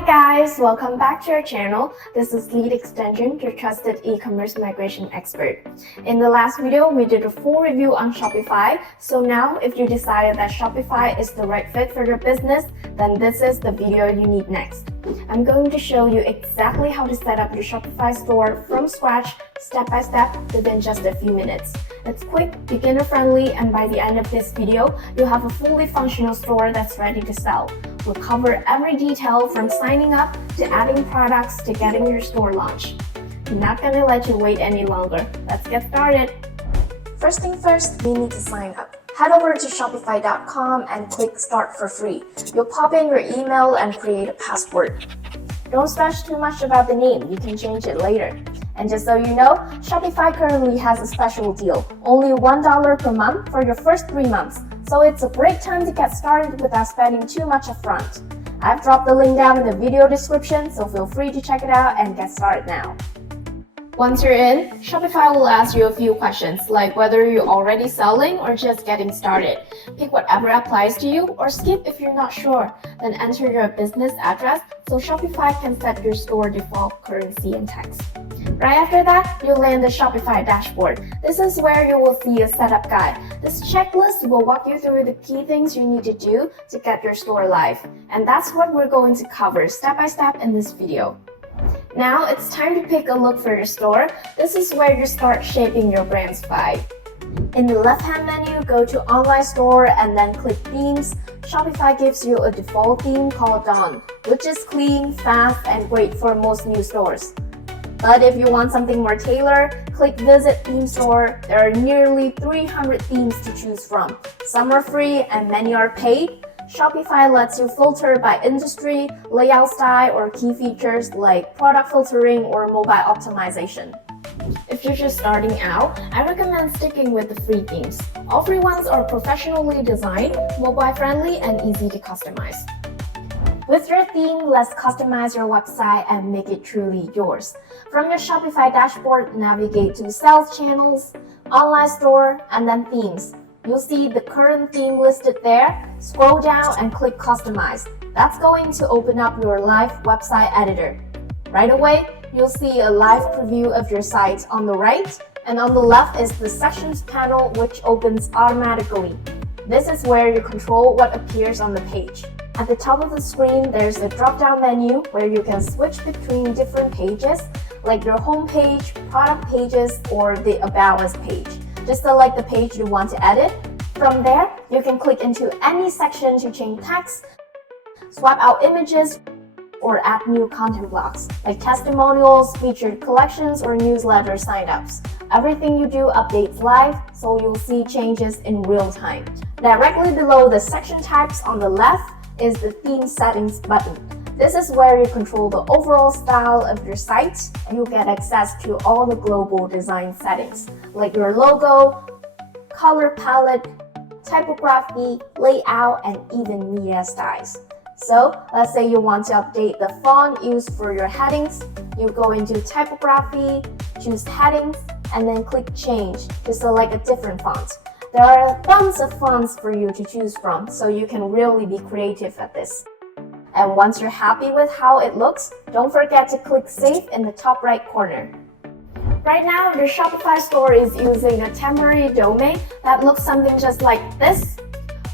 Hi guys, welcome back to our channel. This is LitExtension, your trusted e-commerce migration expert. In the last video, we did a full review on Shopify. So now, if you decided that Shopify is the right fit for your business, then this is the video you need next. I'm going to show you exactly how to set up your Shopify store from scratch, step by step, within just a few minutes. It's quick, beginner-friendly, and by the end of this video, you'll have a fully functional store that's ready to sell. We'll cover every detail from signing up to adding products to getting your store launched. I'm not going to let you wait any longer. Let's get started. First thing first, we need to sign up. Head over to Shopify.com and click Start for free. You'll pop in your email and create a password. Don't stress too much about the name, you can change it later. And just so you know, Shopify currently has a special deal, only $1 per month for your first 3 months. So it's a great time to get started without spending too much upfront. I've dropped the link down in the video description, so feel free to check it out and get started now. Once you're in, Shopify will ask you a few questions, like whether you're already selling or just getting started. Pick whatever applies to you, or skip if you're not sure. Then enter your business address so Shopify can set your store default currency and text. Right after that, you'll land the Shopify dashboard. This is where you will see a setup guide. This checklist will walk you through the key things you need to do to get your store live. And that's what we're going to cover step by step in this video. Now it's time to pick a look for your store. This is where you start shaping your brand's vibe. In the left-hand menu, go to Online Store and then click Themes. Shopify gives you a default theme called Dawn, which is clean, fast, and great for most new stores. But if you want something more tailored, click Visit Theme Store. There are nearly 300 themes to choose from. Some are free and many are paid. Shopify lets you filter by industry, layout style, or key features like product filtering or mobile optimization. If you're just starting out, I recommend sticking with the free themes. All free ones are professionally designed, mobile-friendly, and easy to customize. With your theme, let's customize your website and make it truly yours. From your Shopify dashboard, navigate to Sales Channels, Online Store, and then Themes. You'll see the current theme listed there. Scroll down and click Customize. That's going to open up your live website editor. Right away, you'll see a live preview of your site on the right, and on the left is the Sections panel, which opens automatically. This is where you control what appears on the page. At the top of the screen, there's a drop-down menu where you can switch between different pages, like your home page, product pages, or the About Us page. Just select the page you want to edit. From there, you can click into any section to change text, swap out images, or add new content blocks, like testimonials, featured collections, or newsletter signups. Everything you do updates live, so you'll see changes in real time. Directly below the section types on the left is the Theme Settings button. This is where you control the overall style of your site, and you'll get access to all the global design settings, like your logo, color palette, typography, layout, and even media styles. So, let's say you want to update the font used for your headings. You go into Typography, choose Headings, and then click Change to select a different font. There are tons of fonts for you to choose from, so you can really be creative at this. And once you're happy with how it looks, don't forget to click Save in the top right corner. Right now, your Shopify store is using a temporary domain that looks something just like this.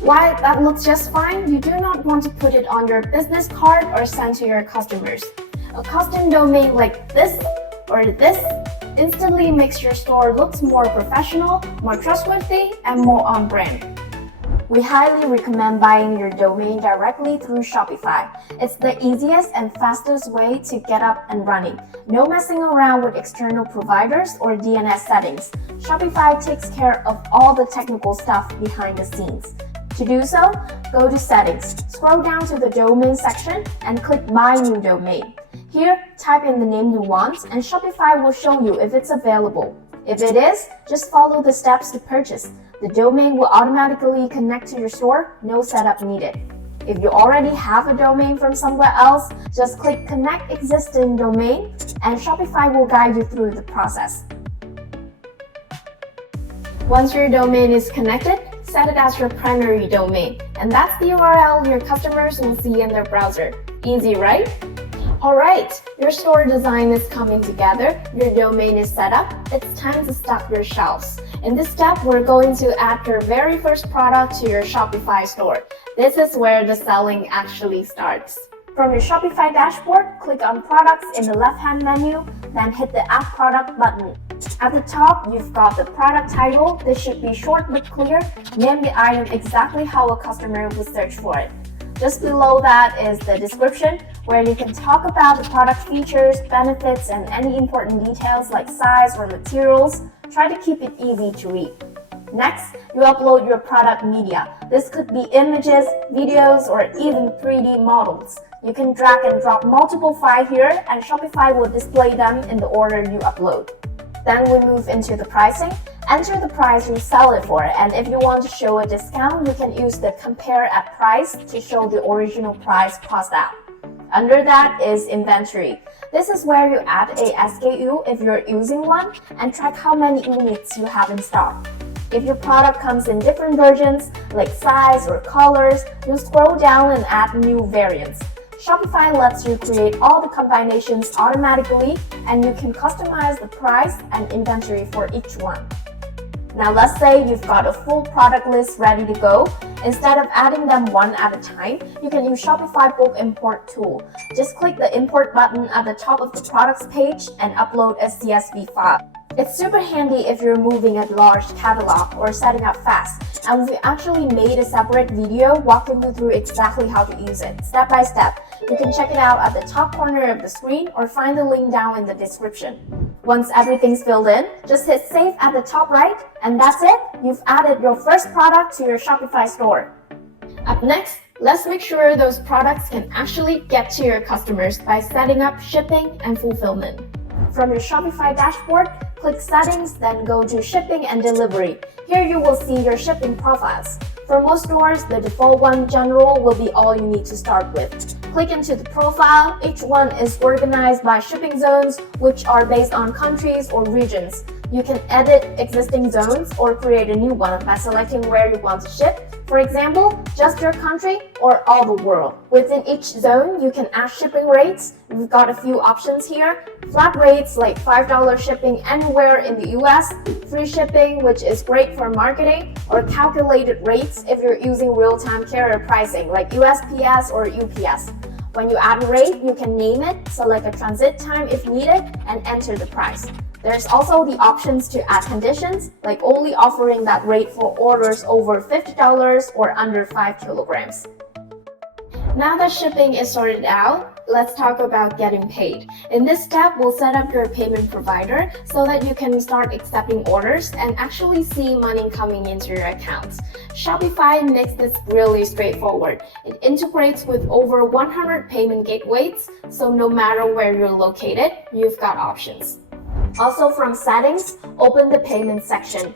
While that looks just fine, you do not want to put it on your business card or send to your customers. A custom domain like this or this instantly makes your store look more professional, more trustworthy, and more on brand. We highly recommend buying your domain directly through Shopify. It's the easiest and fastest way to get up and running. No messing around with external providers or DNS settings. Shopify takes care of all the technical stuff behind the scenes. To do so, go to Settings, scroll down to the Domain section, and click Buy New Domain. Here, type in the name you want, and Shopify will show you if it's available. If it is, just follow the steps to purchase. The domain will automatically connect to your store, no setup needed. If you already have a domain from somewhere else, just click Connect Existing Domain, and Shopify will guide you through the process. Once your domain is connected, set it as your primary domain, and that's the URL your customers will see in their browser. Easy, right? Alright, your store design is coming together, your domain is set up, it's time to stock your shelves. In this step, we're going to add your very first product to your Shopify store. This is where the selling actually starts. From your Shopify dashboard, click on Products in the left-hand menu, then hit the Add Product button. At the top, you've got the product title. This should be short but clear. Name the item exactly how a customer would search for it. Just below that is the description, where you can talk about the product features, benefits, and any important details like size or materials. Try to keep it easy to read. Next, you upload your product media. This could be images, videos, or even 3D models. You can drag and drop multiple files here, and Shopify will display them in the order you upload. Then we move into the pricing. Enter the price you sell it for, and if you want to show a discount, you can use the compare at price to show the original price crossed out. Under that is inventory. This is where you add a SKU if you're using one and track how many units you have in stock. If your product comes in different versions, like size or colors, you scroll down and add new variants. Shopify lets you create all the combinations automatically, and you can customize the price and inventory for each one. Now let's say you've got a full product list ready to go. Instead of adding them one at a time, you can use Shopify Bulk Import tool. Just click the Import button at the top of the products page and upload a CSV file. It's super handy if you're moving a large catalog or setting up fast, and we actually made a separate video walking you through exactly how to use it, step by step. You can check it out at the top corner of the screen or find the link down in the description. Once everything's filled in, just hit Save at the top right, and that's it! You've added your first product to your Shopify store. Up next, let's make sure those products can actually get to your customers by setting up shipping and fulfillment. From your Shopify dashboard, click Settings, then go to Shipping and Delivery. Here you will see your shipping profiles. For most stores, the default one, General, will be all you need to start with. Click into the profile. Each one is organized by shipping zones, which are based on countries or regions. You can edit existing zones or create a new one by selecting where you want to ship. For example, just your country or all the world. Within each zone, you can add shipping rates. We've got a few options here. Flat rates like $5 shipping anywhere in the US, free shipping, which is great for marketing, or calculated rates if you're using real-time carrier pricing like USPS or UPS. When you add a rate, you can name it, select a transit time if needed, and enter the price. There's also the options to add conditions, like only offering that rate for orders over $50 or under 5 kilograms. Now that shipping is sorted out, let's talk about getting paid. In this step, we'll set up your payment provider so that you can start accepting orders and actually see money coming into your accounts. Shopify makes this really straightforward. It integrates with over 100 payment gateways, so no matter where you're located, you've got options. Also from Settings, open the Payments section.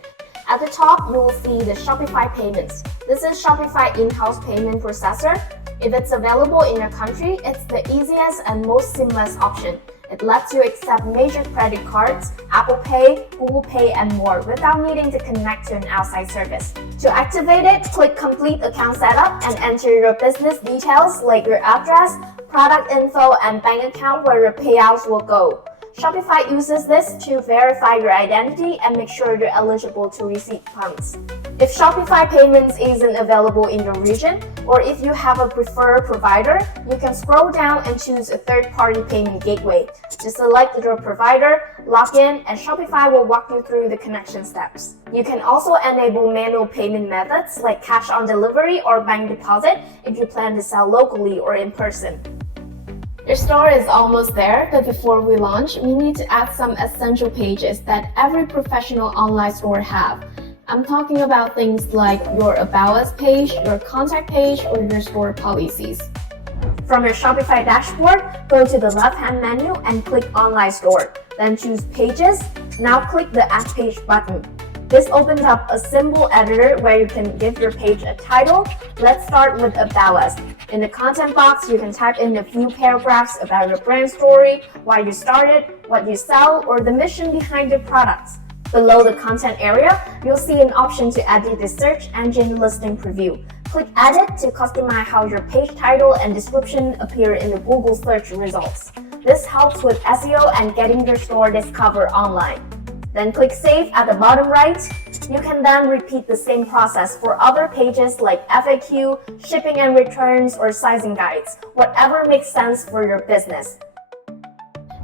At the top, you will see the Shopify Payments. This is Shopify in-house payment processor. If it's available in your country, it's the easiest and most seamless option. It lets you accept major credit cards, Apple Pay, Google Pay, and more without needing to connect to an outside service. To activate it, click Complete Account Setup and enter your business details like your address, product info, and bank account where your payouts will go. Shopify uses this to verify your identity and make sure you're eligible to receive funds. If Shopify Payments isn't available in your region, or if you have a preferred provider, you can scroll down and choose a third-party payment gateway. Just select your provider, log in, and Shopify will walk you through the connection steps. You can also enable manual payment methods like cash on delivery or bank deposit if you plan to sell locally or in person. Your store is almost there, but before we launch, we need to add some essential pages that every professional online store have. I'm talking about things like your About Us page, your contact page, or your store policies. From your Shopify dashboard, go to the left-hand menu and click Online Store. Then choose Pages. Now click the Add Page button. This opens up a symbol editor where you can give your page a title. Let's start with About Us. In the content box, you can type in a few paragraphs about your brand story, why you started, what you sell, or the mission behind your products. Below the content area, you'll see an option to edit the search engine listing preview. Click Edit to customize how your page title and description appear in the Google search results. This helps with SEO and getting your store discovered online. Then click Save at the bottom right. You can then repeat the same process for other pages like FAQ, shipping and returns, or sizing guides, whatever makes sense for your business.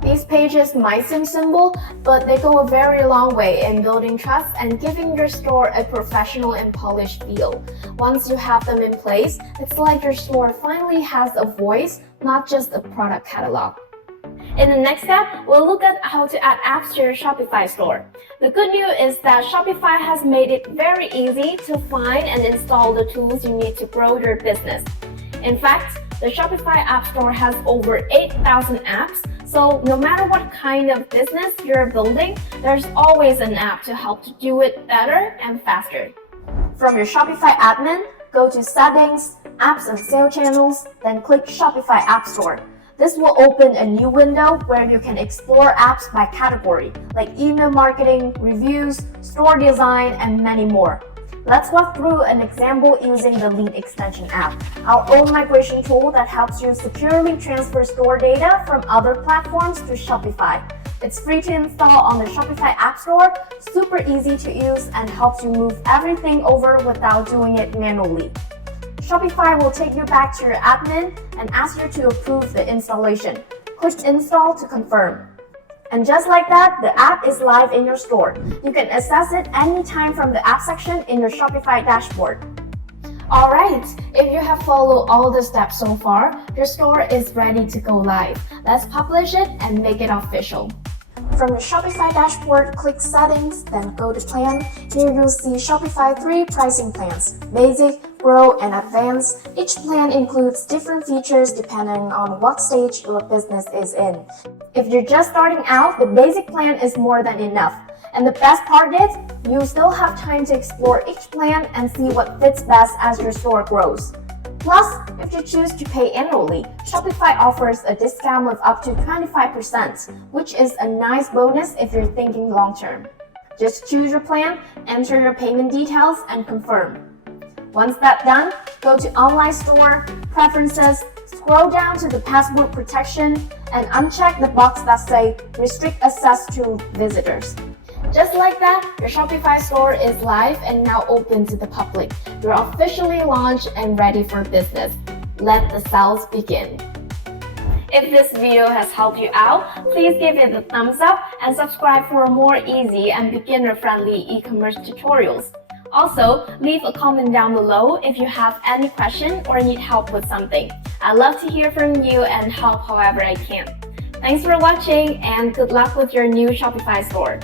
These pages might seem simple, but they go a very long way in building trust and giving your store a professional and polished feel. Once you have them in place, it's like your store finally has a voice, not just a product catalog. In the next step, we'll look at how to add apps to your Shopify store. The good news is that Shopify has made it very easy to find and install the tools you need to grow your business. In fact, the Shopify App Store has over 8,000 apps, so no matter what kind of business you're building, there's always an app to help to do it better and faster. From your Shopify Admin, go to Settings, Apps and Sale Channels, then click Shopify App Store. This will open a new window where you can explore apps by category, like email marketing, reviews, store design, and many more. Let's walk through an example using the LitExtension app, our own migration tool that helps you securely transfer store data from other platforms to Shopify. It's free to install on the Shopify App Store, super easy to use, and helps you move everything over without doing it manually. Shopify will take you back to your admin and ask you to approve the installation. Click Install to confirm. And just like that, the app is live in your store. You can access it anytime from the app section in your Shopify dashboard. Alright, if you have followed all the steps so far, your store is ready to go live. Let's publish it and make it official. From your Shopify dashboard, click Settings, then go to Plan. Here you'll see Shopify 3 pricing plans: Basic, Pro, and Advanced. Each plan includes different features depending on what stage your business is in. If you're just starting out, the basic plan is more than enough. And the best part is, you still have time to explore each plan and see what fits best as your store grows. Plus, if you choose to pay annually, Shopify offers a discount of up to 25%, which is a nice bonus if you're thinking long-term. Just choose your plan, enter your payment details, and confirm. Once that's done, go to Online Store, Preferences, scroll down to the Password Protection, and uncheck the box that says Restrict Access to Visitors. Just like that, your Shopify store is live and now open to the public. You're officially launched and ready for business. Let the sales begin. If this video has helped you out, please give it a thumbs up and subscribe for more easy and beginner-friendly e-commerce tutorials. Also, leave a comment down below if you have any question or need help with something. I'd love to hear from you and help however I can. Thanks for watching and good luck with your new Shopify store.